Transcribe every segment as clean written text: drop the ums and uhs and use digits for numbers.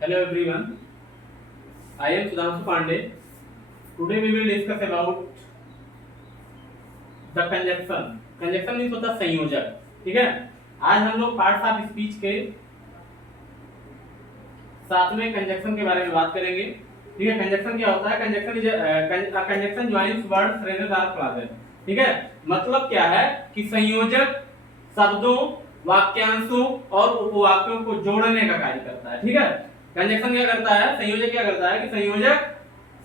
Hello everyone, I am Sudhanshu Pandey. Today we will discuss about the conjunction. Conjunction means होता है संयोजक, ठीक है। आज हम लोग पार्ट्स ऑफ स्पीच के सातवें कंजक्शन के बारे में बात करेंगे, ठीक है। कंजक्शन क्या होता है? Conjunction is conjunction joins words phrases or clauses, ठीक है। मतलब क्या है कि संयोजक शब्दों, वाक्यांशों और उपवाक्यों को जोड़ने का कार्य करता है, ठीक है। कंजक्शन क्या करता है? संयोजक क्या करता है कि संयोजक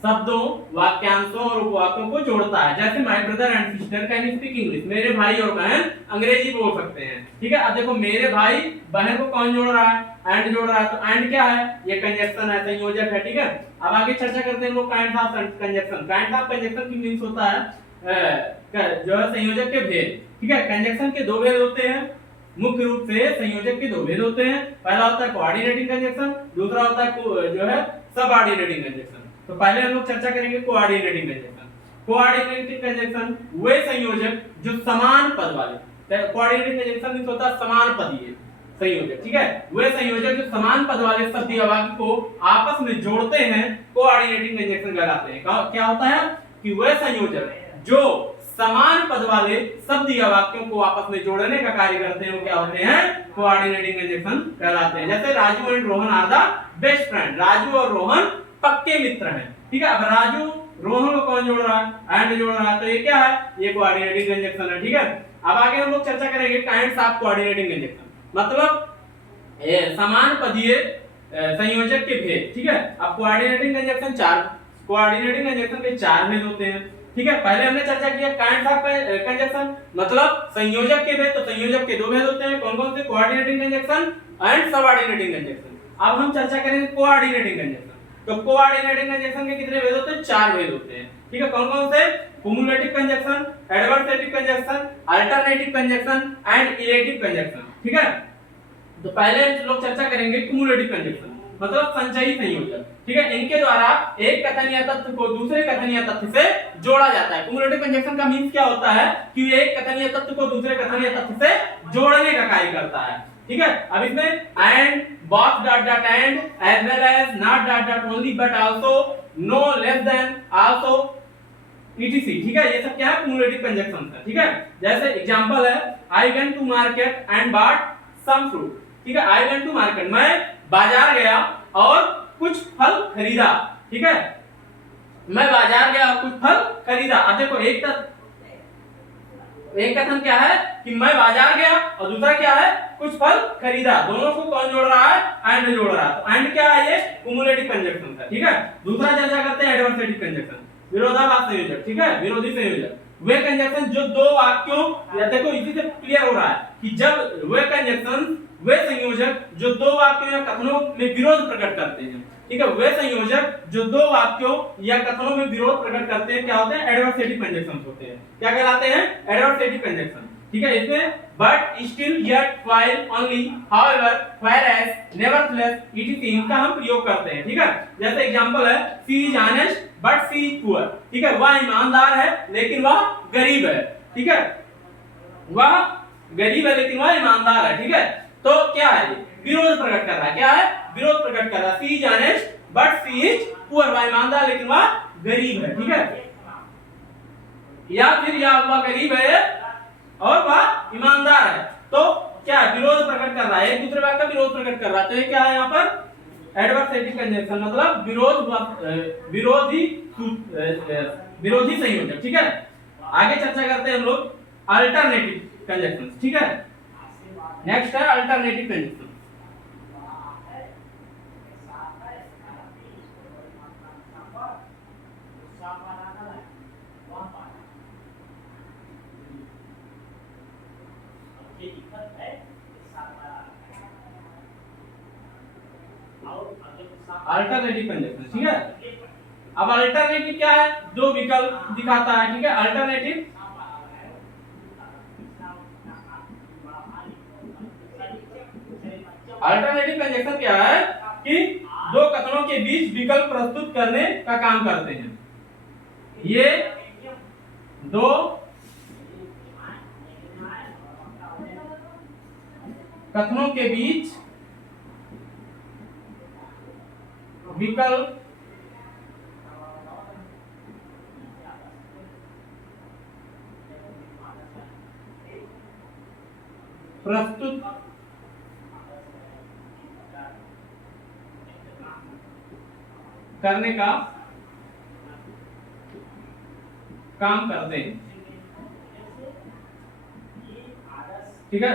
शब्दों, वाक्यांशों और उपवाक्यों को जोड़ता है। जैसे my brother and sister can speak English, मेरे भाई और बहन अंग्रेजी बोल सकते हैं, ठीक है। अब देखो मेरे भाई बहन को कौन जोड़ रहा है? एंड जोड़ रहा है। तो एंड क्या है? ये कंजक्शन है, संयोजक है, ठीक है। अब आगे चर्चा करते हैं लोग kind of conjunction. Kind of conjunction की मींस होता है जो है संयोजक के भेद, ठीक है। कंजक्शन के दो भेद होते हैं। मुख्य रूप से संयोजक के दो भेद होते हैं। पहला होता है कोऑर्डिनेटिंग कंजक्शन, दूसरा होता है जो है सबऑर्डिनेटिंग कंजक्शन। तो पहले हम लोग चर्चा करेंगे कोऑर्डिनेटिंग कंजक्शन। कोऑर्डिनेटिंग कंजक्शन वे संयोजक जो समान पद वाले, कोऑर्डिनेटिंग कंजक्शन मींस होता है समान पदीय संयोजक, ठीक है। वे संयोजक जो समान पद वाले शब्द या वाक्य को आपस में जोड़ते हैं, कोऑर्डिनेटिंग कंजक्शन कहलाते हैं। क्या होता है कि वे संयोजक जो समान पद वाले शब्द या वाक्यों को आपस में जोड़ने का कार्य करते हैं, वो क्या होते हैं? कोऑर्डिनेटिंग कंजक्शन कहलाते हैं। जैसे Raju and Rohan are the best friend, Raju और रोहन पक्के मित्र हैं, ठीक है। अब राजू रोहन को कौन जोड़ रहा है? एंड जोड़ रहा है, तो ये क्या है? ये कोऑर्डिनेटिंग कंजक्शन है, ठीक है। अब आगे हम लोग चर्चा करेंगे काइंड्स ऑफ कोऑर्डिनेटिंग कंजक्शन, मतलब समान पदीय संयोजक के भेद, ठीक है। अब कोऑर्डिनेटिंग कंजक्शन के चार भेद होते हैं, ठीक है। पहले हमने चर्चा किया काइंड्स ऑफ कंजक्शन, मतलब संयोजक के भेद। तो संयोजक के दो भेद होते हैं, कौन कौन से? Coordinating conjunction and subordinating conjunction. अब हम चर्चा करेंगे कोऑर्डिनेटिंग कंजक्शन। तो कोऑर्डिनेटिंग कंजक्शन के कितने भेद होते हैं? चार भेद होते हैं, ठीक है। कौन कौन से? Cumulative conjunction, adversative conjunction, alternative conjunction and illative conjunction, ठीक है। तो पहले लोग चर्चा करेंगे क्युमुलेटिव कंजक्शन, मतलब संचयी संयोजक, ठीक है। इनके द्वारा एक कथन या तथ्य को दूसरे कथन या तथ्य से जोड़ा जाता है। क्युमुलेटिव कंजक्शन का मींस क्या होता है कि एक कथन या तथ्य को दूसरे कथन या तथ्य से जोड़ने का कार्य करता है, ठीक है। अब इसमें and, both dot dot and, as well as, not dot dot only but also, no less than, also, etc, ठीक है। ये सब क्या है? क्युमुलेटिव कंजक्शन है, ठीक है। जैसे एग्जांपल है I went to market and bought some fruit, ठीक है। आई वेंट टू मार्केट, मैं बाजार गया और कुछ फल खरीदा, ठीक है। मैं बाजार गया और कुछ फल खरीदा। अब देखो एक कथन क्या है कि मैं बाजार गया और दूसरा क्या है? कुछ फल खरीदा। दोनों को कौन जोड़ रहा है? एंड जोड़ रहा है। तो एंड क्या है? ये क्युमुलेटिव कंजक्शन है, ठीक है। दूसरा चर्चा करते हैं एडवर्सेटिव कंजक्शन, विरोधाभास संयोजक, ठीक है, विरोधी संयोजक। वे कंजक्शन जो दो वाक्यों, या देखो इसी से क्लियर हो रहा है कि जब वे कंजक्शन, वे संयोजक जो दो वाक्यों या कथनों में विरोध प्रकट करते हैं, ठीक है। वे संयोजक जो दो वाक्यों या कथनों में विरोध प्रकट करते हैं, क्या होते हैं? एडवर्सेटिव कंजक्शन होते हैं। क्या कहलाते हैं? एडवर्सेटिव कंजक्शन, ठीक है। इसमें but, still, yet, while, only, however, whereas, nevertheless, etc इनका हम प्रयोग करते हैं, ठीक है। जैसे एग्जांपल है she is honest but she is poor, ठीक है। वह ईमानदार है लेकिन वह गरीब है, ठीक है। वह गरीब है लेकिन वह ईमानदार है, ठीक है। तो क्या है? विरोध प्रकट कर रहा है। क्या है? विरोध प्रकट कर रहा है। she is honest but she is poor, वह ईमानदार लेकिन वह गरीब है, ठीक है। या फिर या वह गरीब है और वह ईमानदार है, तो क्या विरोध प्रकट कर रहा है, एक दूसरे वाक्य का विरोध प्रकट कर रहा है। तो ये क्या है यहाँ पर? एडवर्सेटिव कंजक्शन, मतलब विरोधी संयोजक, ठीक है। आगे चर्चा करते हैं हम लोग अल्टरनेटिव कंजक्शन, ठीक है। नेक्स्ट है अल्टरनेटिव कंजक्शन। अल्टरनेटिव कंजक्शन, ठीक है। अब अल्टरनेटिव क्या है? जो विकल्प दिखाता है, ठीक है। अल्टरनेटिव कंजक्शन क्या है कि दो कथनों के बीच विकल्प प्रस्तुत करने का काम करते हैं। ये दो कथनों के बीच विकल्प प्रस्तुत करने का काम करते हैं। ठीक है,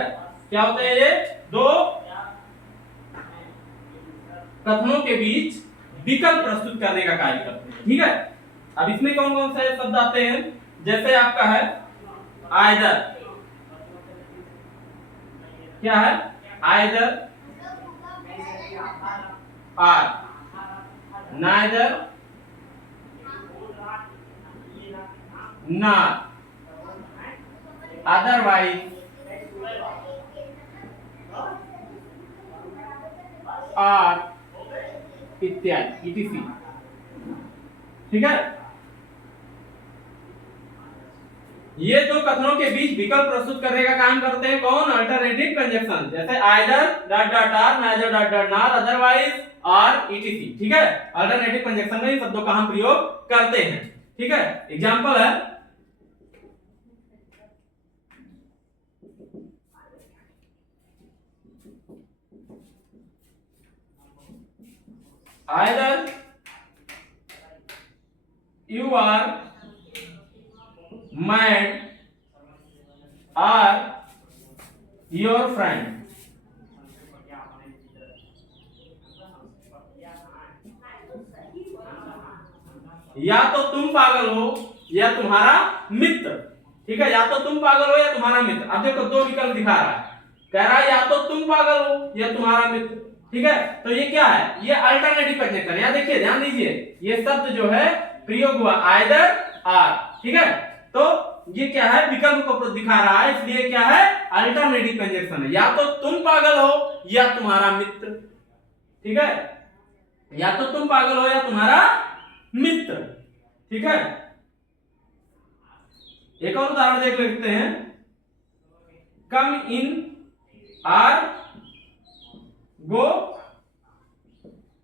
क्या होते हैं ये दो कथनों के बीच विकल्प प्रस्तुत करने का कार्य करते हैं। ठीक है, अब इसमें कौन कौन से शब्द आते हैं, जैसे आपका है आइदर, क्या है either, are, neither, not, otherwise, are, इत्यादि etc। ठीक है, ये दो कथनों के बीच विकल्प प्रस्तुत करने का काम करते हैं कौन, अल्टरनेटिव कंजक्शन, जैसे either dot dot are, neither dot dot not, otherwise are etc। ठीक है, अल्टरनेटिव कंजक्शन में इन शब्दों का हम प्रयोग करते हैं। ठीक है, एग्जांपल है either you are mad or your friend। या तो तुम पागल हो या तुम्हारा मित्र। ठीक है, या तो तुम पागल हो या तुम्हारा मित्र। अब देखो दो विकल्प दिखा रहा है, कह रहा है या तो तुम पागल हो या तुम्हारा मित्र। ठीक है, तो ये क्या है, ये अल्टरनेटिव कंजक्शन है। यहां देखिए, ध्यान दीजिए, ये शब्द जो है प्रयोग हुआ आइदर आर। ठीक है, तो ये क्या है, विकल्प को दिखा रहा है, इसलिए क्या है, अल्टरनेटिव कंजक्शन है। या तो तुम पागल हो या तुम्हारा मित्र। ठीक है, या तो तुम पागल हो या तुम्हारा मित्र। ठीक है, एक और उदाहरण देख लेते हैं, कम इन आर गो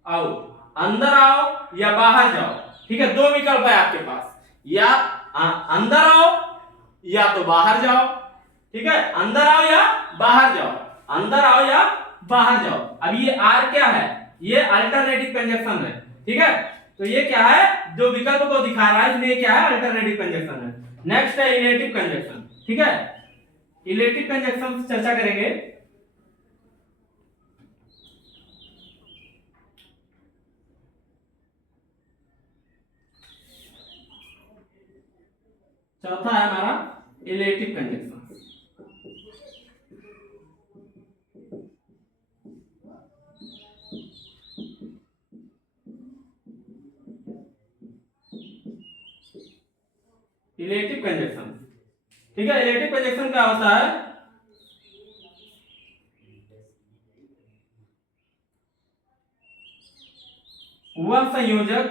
आउट, अंदर आओ या बाहर जाओ। ठीक है, दो विकल्प है आपके पास, या अंदर आओ या तो बाहर जाओ। ठीक है, अंदर आओ या बाहर जाओ, अंदर आओ या बाहर जाओ। अब ये आर क्या है, ये अल्टरनेटिव कंजक्शन है। ठीक है, तो ये क्या है, जो विकल्प को दिखा रहा है, इसलिए क्या है, अल्टरनेटिव कंजक्शन है। नेक्स्ट है इलेटिव कंजक्शन। ठीक है, इलेटिव कंजक्शन से चर्चा करेंगे। चौथा है हमारा इलेटिव कंजक्शन। इलेटिव कंजक्शन, ठीक है, इलेटिव कंजक्शन क्या होता है, वह संयोजक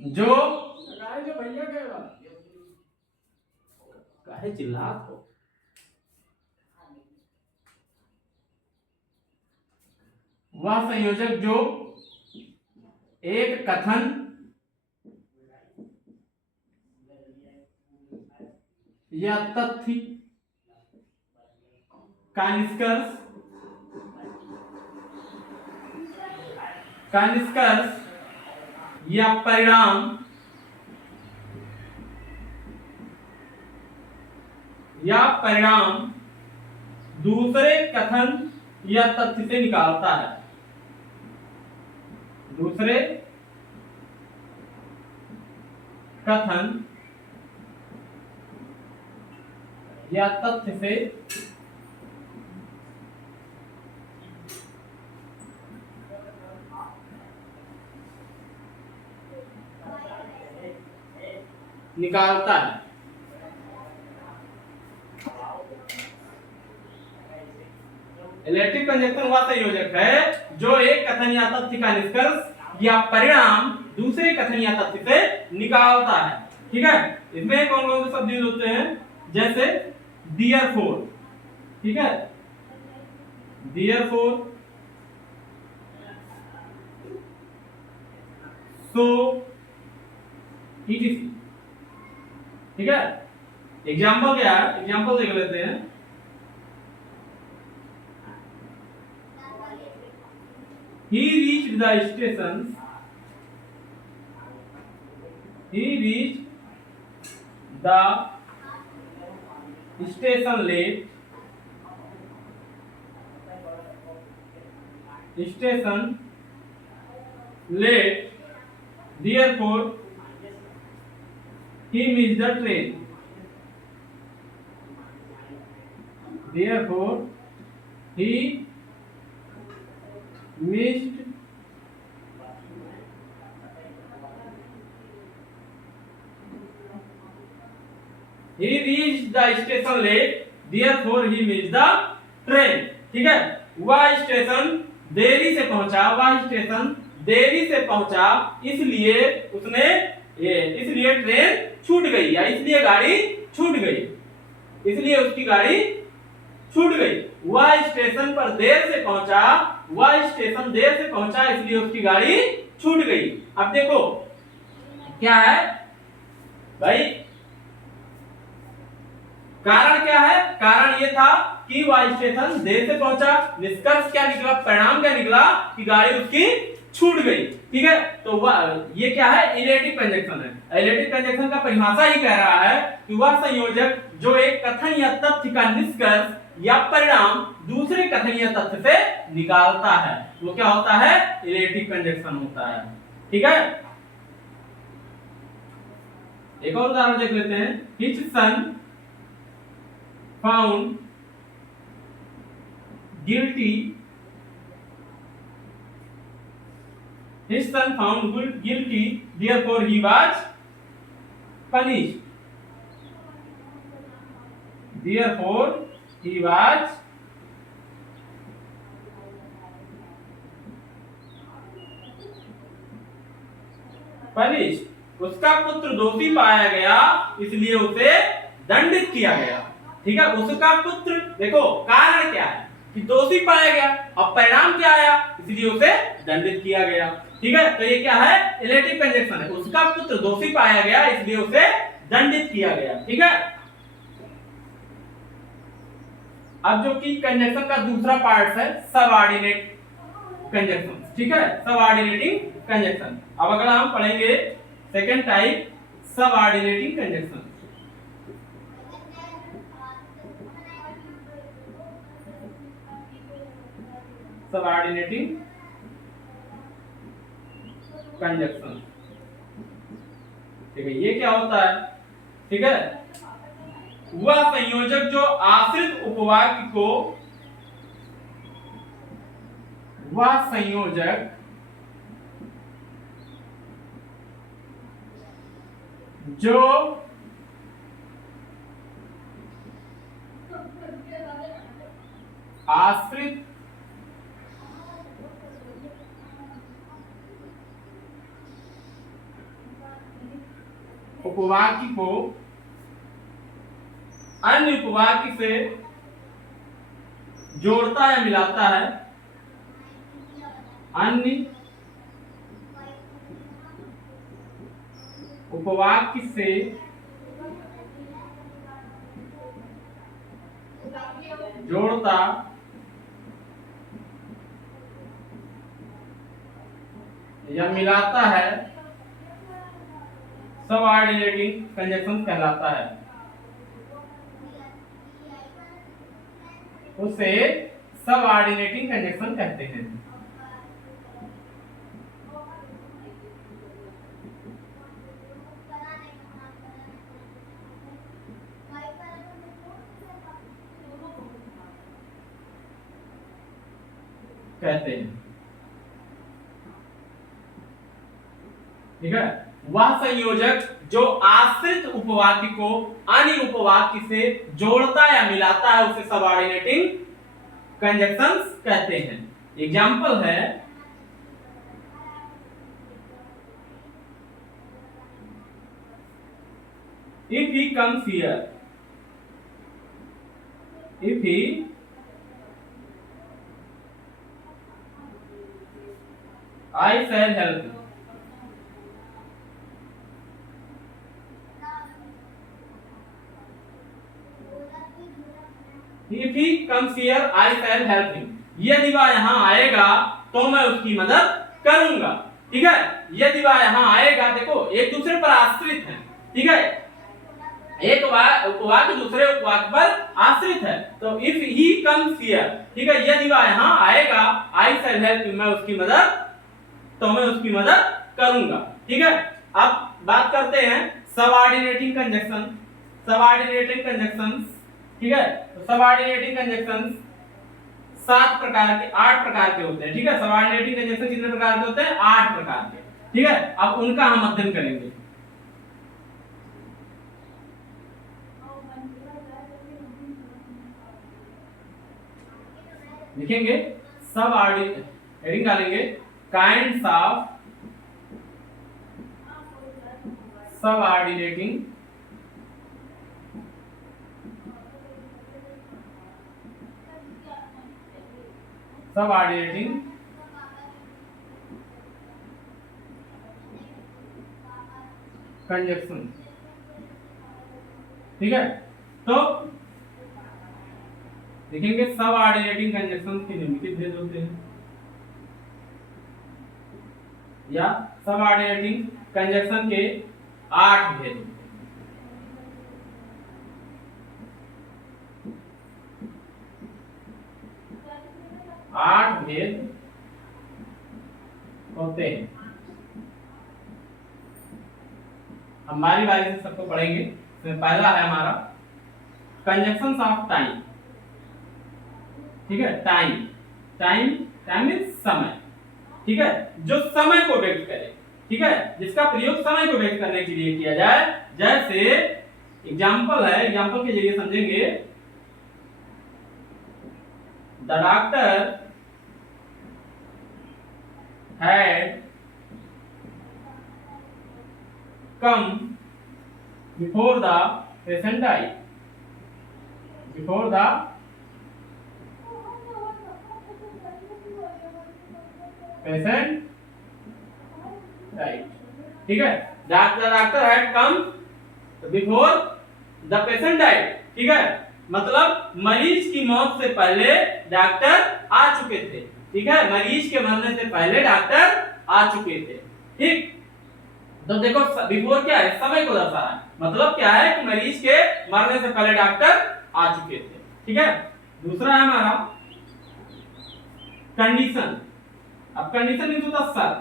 जो भैया काहे चिल्लात हो, वह संयोजक जो एक कथन या तथ्य का निष्कर्ष या परिणाम दूसरे कथन या तथ्य से निकालता है, दूसरे कथन या तथ्य से निकालता है। इलेक्ट्रिक कंजक्शन वह संयोजक है जो एक कथन या तथ्य का निष्कर्ष या परिणाम दूसरे कथन या तथ्य से निकालता है। ठीक है, इसमें कौन कौन से शब्द यूज होते हैं, जैसे डियरफॉर। ठीक है, therefore, so, etc। ठीक है। एग्जाम्पल क्या है, एग्जाम्पल देख लेते हैं। He reached the station. He reached the station late. Station late. Therefore, he missed the train. Therefore, he missed he reached the station late, therefore he missed the train। ठीक है। वह station देरी से पहुंचा, वह स्टेशन देरी से पहुंचा, इसलिए ट्रेन छूट गई, या इसलिए गाड़ी छूट गई, इसलिए उसकी गाड़ी छूट गई। वह स्टेशन पर देर से पहुंचा, वह स्टेशन देर से पहुंचा, इसलिए उसकी गाड़ी छूट गई। अब देखो क्या है भाई, कारण क्या है, कारण ये था कि वह स्टेशन देर से पहुंचा। निष्कर्ष क्या निकला, परिणाम क्या निकला कि गाड़ी उसकी छूट गई। ठीक है। तो वह ये क्या है, इलेटिव कंजक्शन है। इलेटिव कंजक्शन का परिभाषा ही कह रहा है कि वह संयोजक जो एक कथन या तथ्य का निष्कर्ष या परिणाम दूसरे कथनीय तथ्य से निकालता है, वो क्या होता है, इलेटिव कंजक्शन होता है। ठीक है। एक और उदाहरण देख लेते हैं। His son found guilty, his son found guilty, therefore he was punished, therefore he was punished। उसका पुत्र दोषी पाया गया, इसलिए उसे दंडित किया गया। ठीक है। उसका पुत्र, देखो कारण क्या है कि दोषी पाया गया, अब परिणाम क्या आया, इसलिए उसे दंडित किया गया। ठीक है। तो ये क्या है, इलेटिव कंजक्शन है। उसका पुत्र दोषी पाया गया, इसलिए उसे दंडित किया गया। ठीक है। अब जो कि कंजक्शन का दूसरा पार्ट है, सबऑर्डिनेट कंजक्शन। ठीक है, सबऑर्डिनेटिंग कंजक्शन। अब अगर हम पढ़ेंगे second type, subordinating conjunction. Subordinating conjunction. ठीक है, ये क्या होता है। ठीक है, वह संयोजक जो आश्रित उपवाक्य को, वह संयोजक जो आश्रित उपवाक्य को अन्य उपवाक्य से जोड़ता या मिलाता है, अन्य उपवाक्य से जोड़ता या मिलाता है, सबऑर्डिनेटिंग कंजक्शन कहलाता है। उसे सबऑर्डिनेटिंग कंजक्शन कहते हैं। ठीक है, वह संयोजक जो आश्रित उपवाक्य को अन्य उपवाक्य से जोड़ता या मिलाता है, उसे सबऑर्डिनेटिंग कंजक्शंस कहते हैं। एग्जांपल है, if he comes here, if he I shell help him. If he comes here, I shall help him. यदि वह यहाँ आएगा तो मैं उसकी मदद करूंगा। ठीक है, यदि वह यहाँ आएगा, देखो एक दूसरे पर आश्रित है। ठीक है, एक उपवाक्य दूसरे उपवाक्य पर आश्रित है। तो इफ ही कम्स हियर, ठीक है, यदि वह यहाँ आएगा, आई शैल हेल्प हिम, मैं उसकी मदद करूंगा। ठीक है, अब बात करते हैं सबऑर्डिनेटिंग कंजक्शंस। ठीक है, तो सबऑर्डिनेटिंग कंजक्शंस 8 प्रकार के होते हैं। ठीक है, सबऑर्डिनेटिंग कंजक्शन कितने प्रकार के होते हैं? 8 प्रकार के। ठीक है, अब उनका हम अध्ययन करेंगे। लिखेंगे हेडिंग डालेंगे काइंड्स ऑफ सबऑर्डिनेटिंग कंजक्शन। ठीक है, तो देखेंगे सबऑर्डिनेटिंग कंजक्शन के निम्नलिखित भेद होते हैं, या सबऑर्डिनेटिंग कंजक्शन के 8 भेद होते हैं। 8 भेद होते हैं। हमारी बारी से सबको पढ़ेंगे। इसमें पहला है हमारा कंजक्शंस ऑफ टाइम। ठीक है, टाइम मींस समय। ठीक है, जो समय को व्यक्त करे। ठीक है, जिसका प्रयोग समय को व्यक्त करने के लिए किया जाए। जैसे एग्जाम्पल है, एग्जाम्पल के जरिए समझेंगे। The doctor had come before the patient died. Before the patient died. ठीक है, doctor had come before the patient died. ठीक है, मतलब मरीज की मौत से पहले डॉक्टर आ चुके थे। ठीक है, मरीज के मरने से पहले डॉक्टर आ चुके थे। ठीक, तो देखो बिफोर क्या है? समय को दर्शा रहा है। मतलब क्या है कि मरीज के मरने से पहले डॉक्टर आ चुके थे। ठीक है, दूसरा है हमारा कंडीशन। अब कंडीशन मींस होता है शर्त,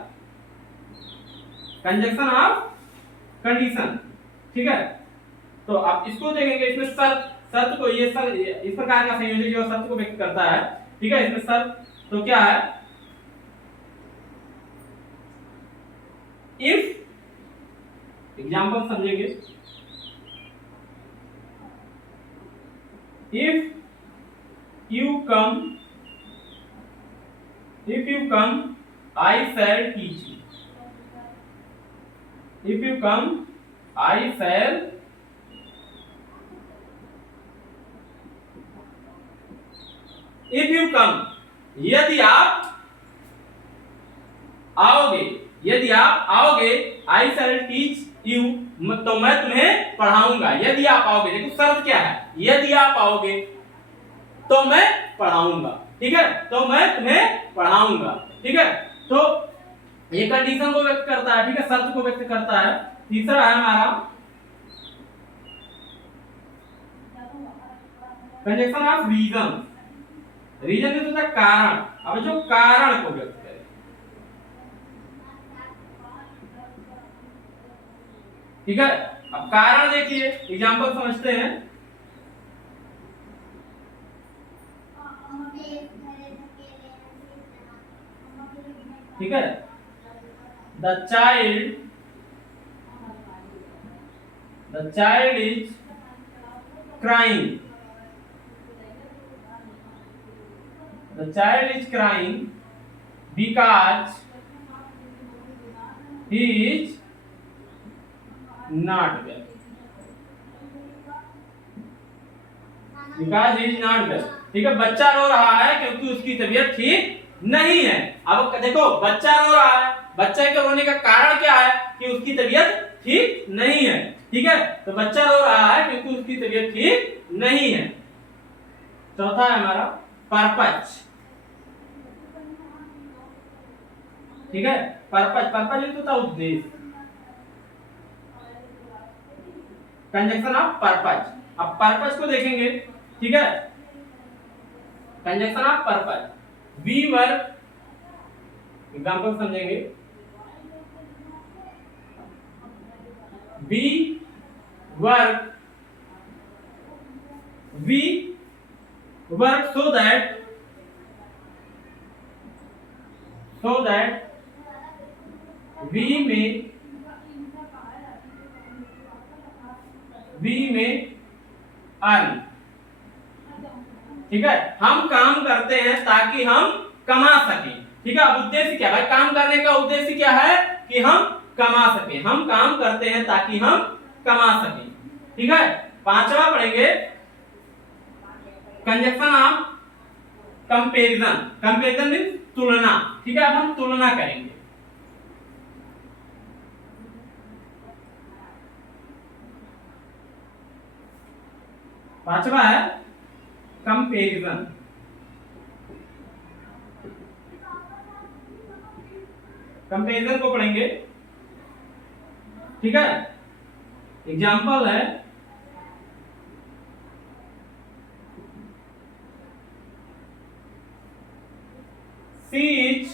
कंजक्शन ऑफ कंडीशन। ठीक है, तो आप इसको देखेंगे। इसमें शर्त को ये इस प्रकार का संयोजक जो शर्त को व्यक्त करता है। ठीक है, इसमें शर्त तो क्या है? इफ एग्जाम्पल समझेंगे। If you come I shell teach you. If you come I shell if you come, यदि आप आओगे, आई शैल टीच यू, तो मैं तुम्हें पढ़ाऊंगा। यदि आप आओगे, देखो शर्त क्या है? यदि आप आओगे तो मैं पढ़ाऊंगा। ठीक है, तो मैं तुम्हें पढ़ाऊंगा। ठीक है, तो ये कंडीशन को व्यक्त करता है। ठीक है, शर्त को व्यक्त करता है। तीसरा है हमारा conjunction of reason. Reason means होता है कारण। अब जो कारण को व्यक्त करे। ठीक है, अब कारण देखिए, एग्जांपल समझते हैं। ठीक है, the child is crying. The child is crying because he is not well. Because he is not well. ठीक है, बच्चा रो रहा है क्योंकि उसकी तबीयत ठीक नहीं है। अब देखो बच्चा रो रहा है, बच्चे के रोने का कारण क्या है कि उसकी तबीयत ठीक नहीं है। ठीक है, तो बच्चा रो रहा है क्योंकि उसकी तबीयत ठीक नहीं है। चौथा है हमारा पर्पज। ठीक है, पर्पज, पर्पज मीन्स होता है उद्देश्य, कंजक्शन ऑफ पर्पज। अब पर्पज को देखेंगे। ठीक है, conjunction of purpose, we work, example समझेंगे। We work, we work so that we may earn। ठीक है, हम काम करते हैं ताकि हम कमा सकें। ठीक है, अब उद्देश्य क्या है भाई, काम करने का उद्देश्य क्या है कि हम कमा सकें, हम काम करते हैं ताकि हम कमा सकें। ठीक है, पांचवा पढ़ेंगे conjunction of comparison. Comparison means तुलना। ठीक है, अब हम तुलना करेंगे। पांचवा है कंपैरिजन। कंपैरिजन को पढ़ेंगे। ठीक है, एग्जांपल है she is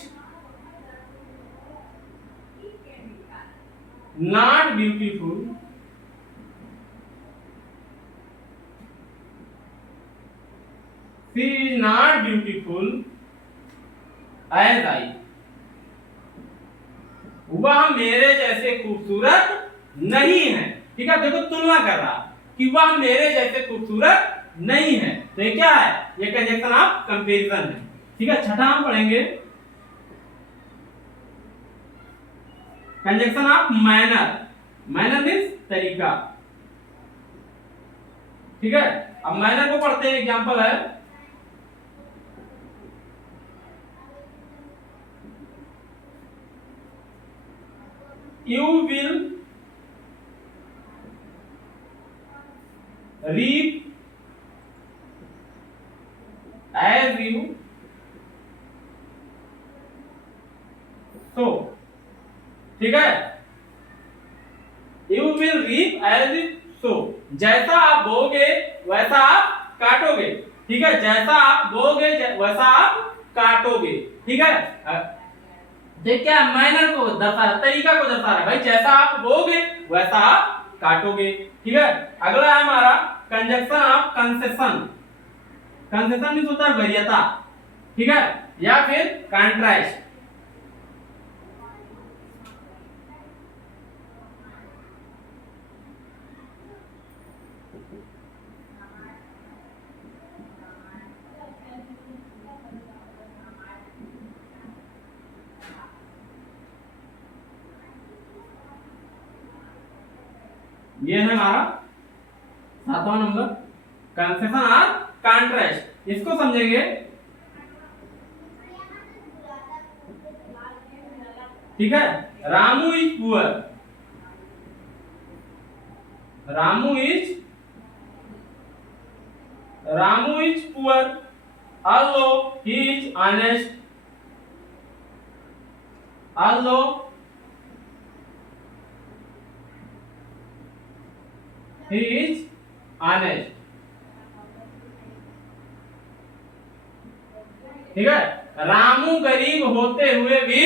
not beautiful she is not beautiful as I। वह मेरे जैसे खूबसूरत नहीं है। ठीक है, देखो तुलना कर रहा कि वह मेरे जैसे खूबसूरत नहीं है, तो ये क्या है, ये कंजक्शन ऑफ कंपैरिजन है। ठीक है, छठा हम पढ़ेंगे conjunction of manner. Manner means तरीका। ठीक है, अब मैनर को पढ़ते हैं। एग्जांपल है you will reap as you sow। ठीक है, you will reap as you sow, जैसा आप बोगे वैसा आप काटोगे। ठीक है, जैसा आप बोगे वैसा आप काटोगे। ठीक है, देख क्या मैनर को दर्शा रहा, तरीका को दर्शा रहा है भाई, जैसा आप बोगे वैसा आप काटोगे। ठीक है, अगला है हमारा conjunction of concession. Concession means होता है वरीयता। ठीक है, या फिर कंट्रास्ट। ये है हमारा सातवां नंबर कंसेशन और कंट्रास्ट। इसको समझेंगे। ठीक है, Ramu is poor, Ramu is poor although he is honest, although he is honest। ठीक है, रामू गरीब होते हुए भी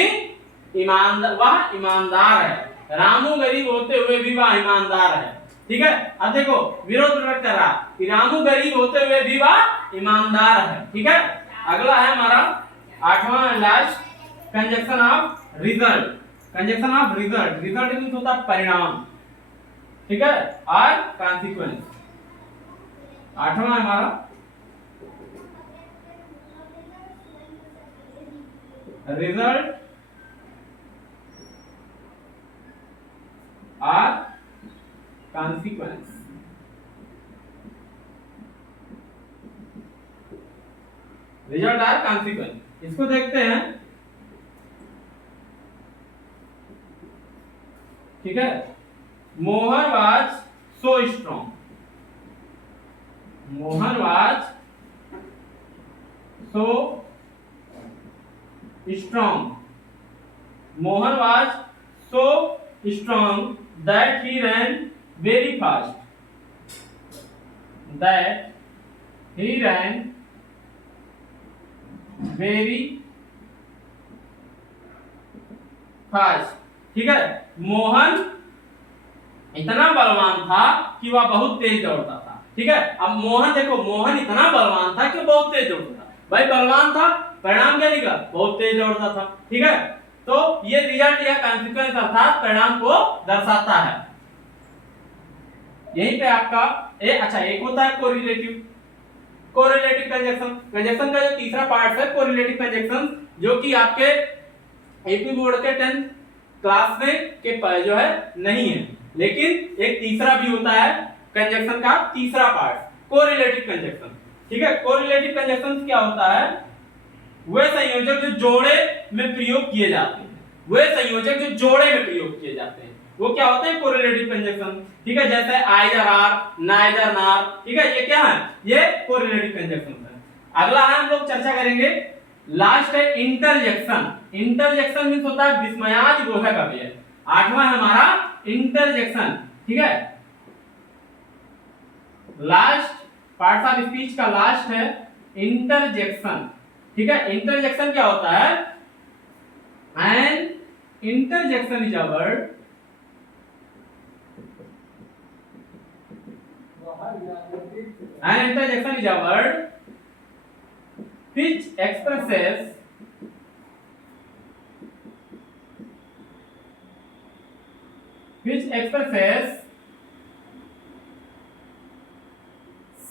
ईमानदार, वह ईमानदार है। रामू गरीब होते हुए भी वह ईमानदार है। ठीक है, अब देखो विरोध प्रकट कर रहा कि रामू गरीब होते हुए भी वह ईमानदार है। ठीक है, अगला है हमारा आठवां last conjunction of result. Conjunction of result, result means होता है परिणाम। ठीक है, और कॉन्सिक्वेंस। आठवां हमारा रिजल्ट और कॉन्सिक्वेंस। रिजल्ट और कॉन्सिक्वेंस। इसको देखते हैं, ठीक है। Mohan was so strong, Mohan was so strong, Mohan was so strong that he rain very fast, that he rain very fast, ठीक है। मोहन इतना बलवान था कि वह बहुत तेज दौड़ता था, ठीक है। अब मोहन देखो, मोहन इतना बलवान था कि वो बहुत तेज दौड़ता था। भाई बलवान था, परिणाम क्या निकला, बहुत तेज दौड़ता था, ठीक है। तो ये रिजल्ट या कॉन्सिक्वेंस अर्थात परिणाम को दर्शाता है। यहीं पे आपका अच्छा एक होता है कोरिलेटिव, कोरिलेटिव कंजक्शन। कंजक्शन का जो तीसरा पार्ट है कोरिलेटिव कंजक्शन, जो कि आपके एपी बोर्ड के 10th क्लास में के जो है नहीं है, लेकिन एक तीसरा भी होता है कंजक्शन का तीसरा पार्ट, कोरिलेटिव कंजक्शन, ठीक है। कोरिलेटिव कंजक्शन क्या होता है, वे संयोजक जो जोड़े में प्रयोग किए जाते हैं, वे संयोजक जो जोड़े में प्रयोग किए जाते हैं वो क्या होते हैं, कोरिलेटिव कंजक्शन, ठीक है। जैसे आइदर आर, नाइदर नार, ठीक है, ये क्या है, ये कोरिलेटिव कंजक्शन है। अगला है हम लोग चर्चा करेंगे, लास्ट है इंटरजेक्शन। इंटरजेक्शन मींस होता है विस्मयादि बोधक अव्यय। आठवां है हमारा इंटरजेक्शन, ठीक है। लास्ट पार्ट ऑफ स्पीच का लास्ट है इंटरजेक्शन, ठीक है। इंटरजेक्शन क्या होता है, N interjection is a word an interjection is a word which expresses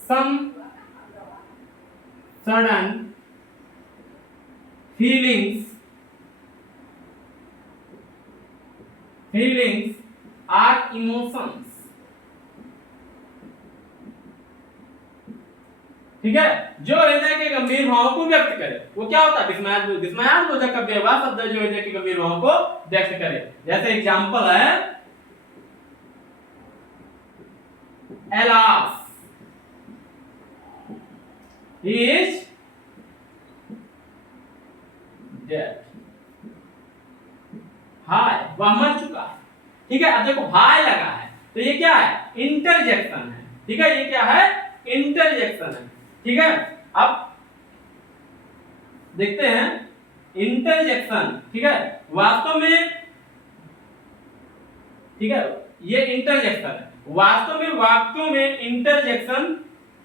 some sudden feelings or emotions, ठीक है, जो हृदय के गंभीर भावों को व्यक्त करे। वो क्या होता है, विस्मयादबोधक अव्यय वह शब्द जो हृदय के गंभीर भावों को व्यक्त करे। जैसे एग्जांपल है एलास, ही इज डेड, हाय वह मर चुका है, ठीक है। अब देखो हाय लगा है तो ये क्या है, इंटरजेक्शन है, ठीक है। ये क्या है, इंटरजेक्शन है, ठीक है। अब देखते हैं इंटरजेक्शन, ठीक है, वास्तव में, ठीक है, ये इंटरजेक्शन है। वास्तव में वाक्यों में इंटरजेक्शन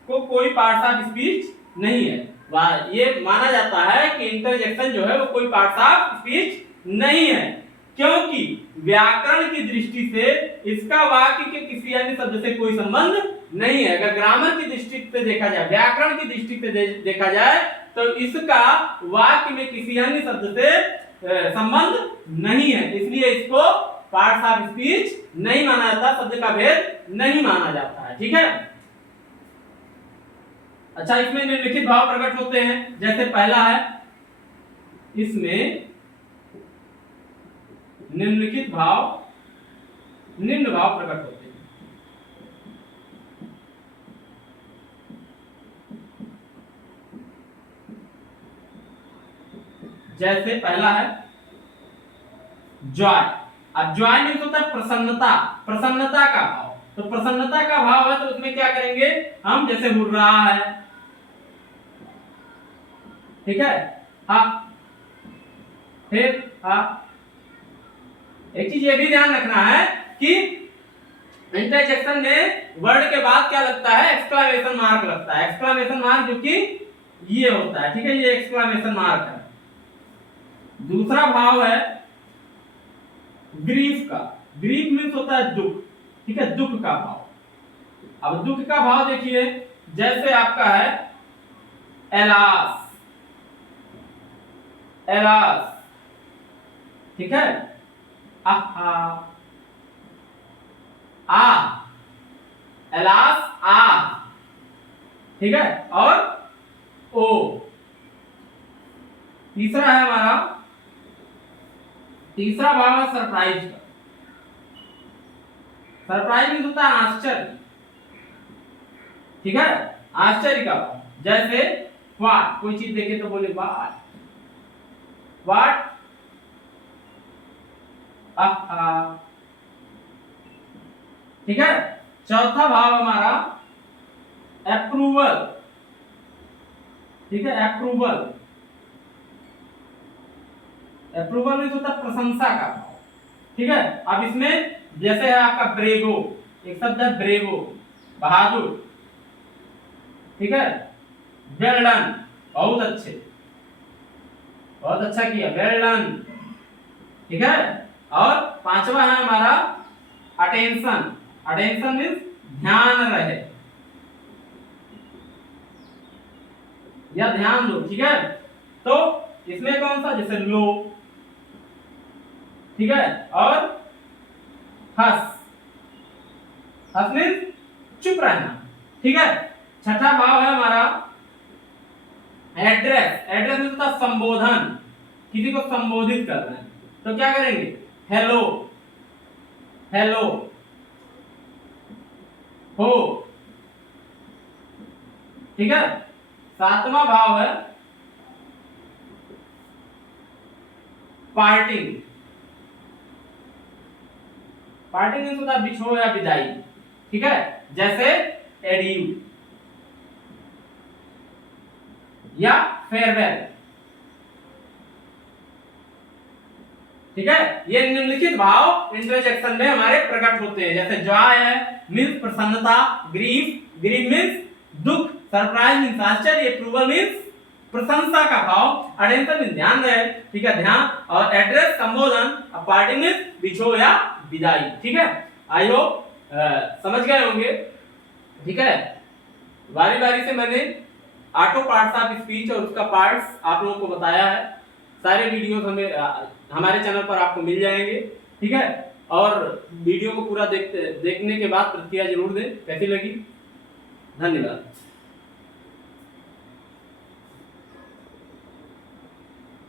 को कोई पार्ट्स ऑफ स्पीच नहीं है। ये माना जाता है कि इंटरजेक्शन जो है वो कोई पार्ट्स ऑफ स्पीच नहीं है, क्योंकि व्याकरण की दृष्टि से इसका वाक्य के किसी अन्य शब्द से कोई संबंध नहीं है। अगर ग्रामर की दृष्टि से देखा जाए, व्याकरण की दृष्टि से देखा जाए तो इसका वाक्य में किसी अन्य शब्द से संबंध नहीं है, इसलिए इसको पार्ट्स ऑफ स्पीच नहीं माना जाता, शब्द का भेद नहीं माना जाता है, ठीक है। अच्छा, इसमें निम्नलिखित भाव प्रकट होते हैं। जैसे पहला है, इसमें निम्नलिखित भाव, निम्न भाव प्रकट होते हैं। जैसे पहला है जॉय। अब जॉय मीन्स होता है प्रसन्नता, प्रसन्नता का भाव। तो प्रसन्नता का भाव है तो उसमें क्या करेंगे हम, जैसे हुर्रा है, ठीक है। हाँ, फिर हाँ, एक चीज ये भी ध्यान रखना है कि इंटरजेक्शन में वर्ड के बाद क्या लगता है, एक्सक्लेमेशन मार्क लगता है। एक्सक्लेमेशन मार्क जो कि ये होता है, ठीक है, ये एक्सक्लेमेशन मार्क है। दूसरा भाव है ग्रीफ का। ग्रीफ मीन्स होता है दुख, ठीक है, दुख का भाव। अब दुख का भाव देखिए, जैसे आपका है एलास, एलास, ठीक है, आहा, आ, एलास आ, ठीक है, और ओ, तीसरा है हमारा, तीसरा भाव है सरप्राइज का। सरप्राइज मीन्स होता है आश्चर्य, ठीक है, आश्चर्य का भाव। जैसे व्हाट, कोई चीज देखे तो बोले व्हाट, व्हाट, आहा, ठीक है। चौथा भाव हमारा अप्रूवल, ठीक है, अप्रूवल। अप्रूवल मीन्स होता है प्रशंसा का भाव, ठीक है। अब इसमें जैसे है आपका ब्रेवो, एक शब्द है ब्रेवो, बहादुर, ठीक है। वेल डन, बहुत अच्छे, बहुत अच्छा किया, वेल डन, ठीक है। और पांचवा है हमारा अटेंशन। अटेंशन मीन्स ध्यान रहे या ध्यान दो, ठीक है। तो इसमें कौन सा, जैसे लो, ठीक है। और हंस, हंस मीन्स चुप रहना, ठीक है। छठा भाव है हमारा एड्रेस। एड्रेस मीन्स होता है संबोधन, किसी को संबोधित कर रहे हैं तो क्या करेंगे, हेलो, हेलो, हो, ठीक है। सातवां भाव है पार्टिंग। पार्टिंग मीन्स होता है बिछोड़ या विदाई, ठीक है। जैसे एडियू या फेयरवेल, ठीक है। ये निम्नलिखित भाव इंटरजेक्शन में हमारे प्रकट होते हैं। जैसे जॉय है मीन्स प्रसन्नता, ग्रीफ, ग्रीफ मीन्स दुख, सरप्राइज मीन्स आश्चर्य, अप्रूवल मीन्स प्रशंसा का भाव, अटेंशन मीन्स ध्यान रहे, ठीक है, ध्यान, और एड्रेस संबोधन, पार्टी मीन्स बिछो या विदाई, ठीक है। आई होप समझ गए होंगे, ठीक है। बारी बारी से मैंने ऑटो पार्ट्स ऑफ स्पीच और उसका पार्ट्स आप लोगों को बताया है। सारे वीडियोस हमें हमारे चैनल पर आपको मिल जाएंगे, ठीक है। और वीडियो को पूरा देखने के बाद प्रतिक्रिया जरूर दें कैसी लगी। धन्यवाद।